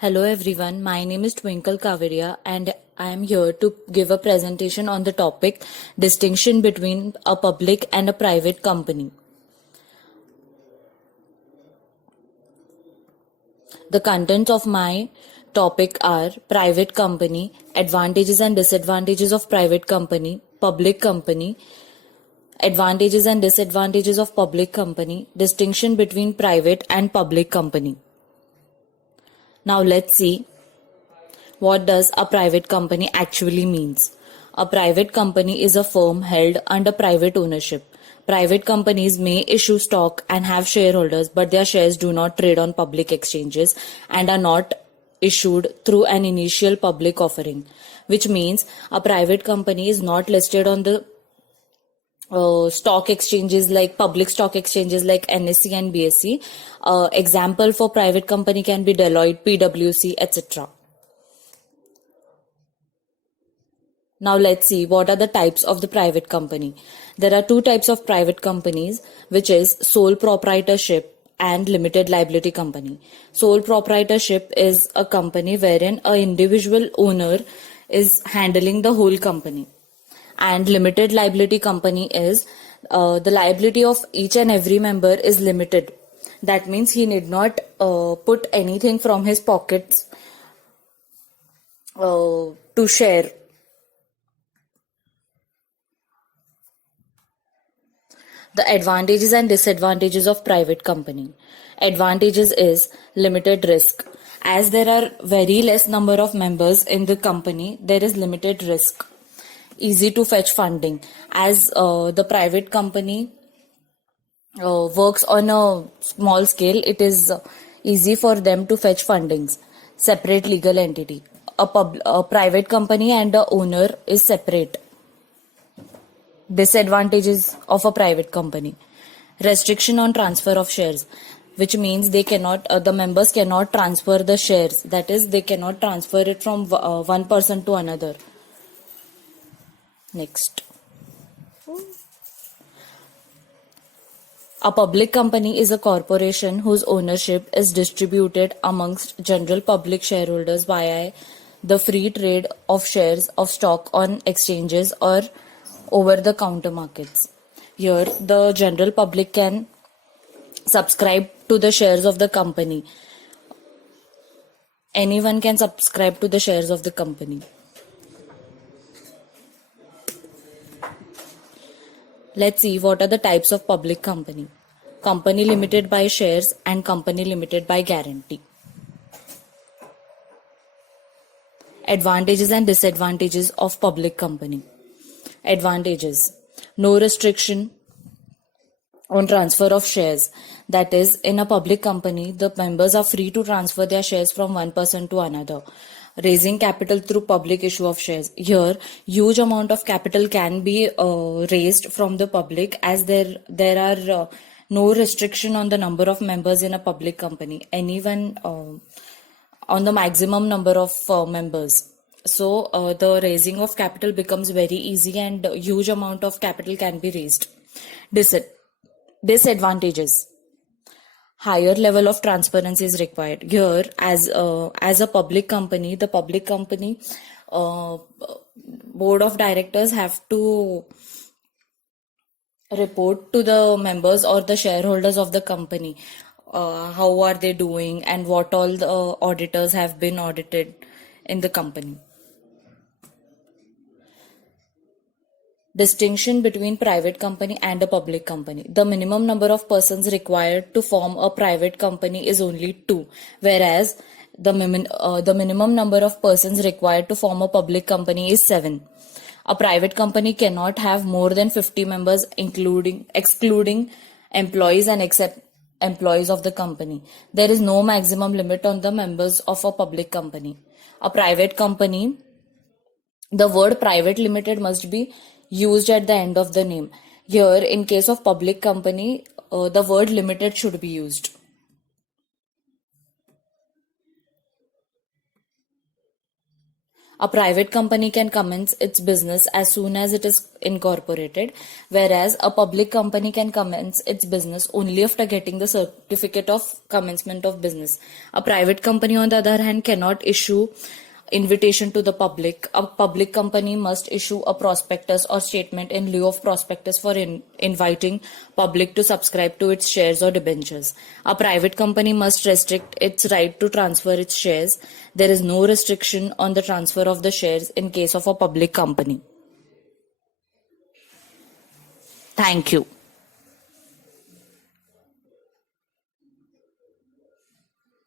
Hello everyone, my name is Twinkle Kaviria and I am here to give a presentation on the topic distinction between a public and a private company. The contents of my topic are private company, advantages and disadvantages of private company, public company, advantages and disadvantages of public company, distinction between private and public company. Now let's see what does a private company actually means. A private company is a firm held under private ownership. Private companies may issue stock and have shareholders, but their shares do not trade on public exchanges and are not issued through an initial public offering, which means a private company is not listed on the stock exchanges like public stock exchanges like NSE and BSE. Example for private company can be Deloitte, PwC, etc. Now let's see what are the types of the private company. There are two types of private companies, which is sole proprietorship and limited liability company. Sole proprietorship is a company wherein an individual owner is handling the whole company. And limited liability company is the liability of each and every member is limited. That means he need not put anything from his pockets to share. The advantages and disadvantages of private company. Advantages is limited risk. As there are very less number of members in the company, there is limited risk. Easy to fetch funding. As the private company works on a small scale, it is easy for them to fetch fundings. Separate legal entity. A private company and the owner is separate. Disadvantages of a private company: restriction on transfer of shares, which means they cannot the members cannot transfer the shares, that is they cannot transfer it from one person to another. Next, a public company is a corporation whose ownership is distributed amongst general public shareholders via the free trade of shares of stock on exchanges or over the counter markets. Here, the general public can subscribe to the shares of the company. Anyone can subscribe to the shares of the company. Let's see what are the types of public company. Company limited by shares and company limited by guarantee. Advantages and disadvantages of public company. Advantages: no restriction on transfer of shares. That is, in a public company, the members are free to transfer their shares from one person to another. Raising capital through public issue of shares. Here, huge amount of capital can be raised from the public, as there are no restriction on the number of members in a public company. Anyone on the maximum number of members. So the raising of capital becomes very easy and a huge amount of capital can be raised. Disadvantages: higher level of transparency is required. Here, as a public company, the public company board of directors have to report to the members or the shareholders of the company how are they doing and what all the auditors have been audited in the company. Distinction between private company and a public company. The minimum number of persons required to form a private company is only 2, whereas the minimum number of persons required to form a public company is 7. A private company cannot have more than 50 members, excluding employees and except employees of the company. There is no maximum limit on the members of a public company. A private company, the word private limited must be used at the end of the name. Here, in case of public company, the word limited should be used. A private company can commence its business as soon as it is incorporated, whereas a public company can commence its business only after getting the certificate of commencement of business. A private company, on the other hand, cannot issue invitation to the public. A public company must issue a prospectus or statement in lieu of prospectus for inviting public to subscribe to its shares or debentures. A private company must restrict its right to transfer its shares. There is no restriction on the transfer of the shares in case of a public company. Thank you.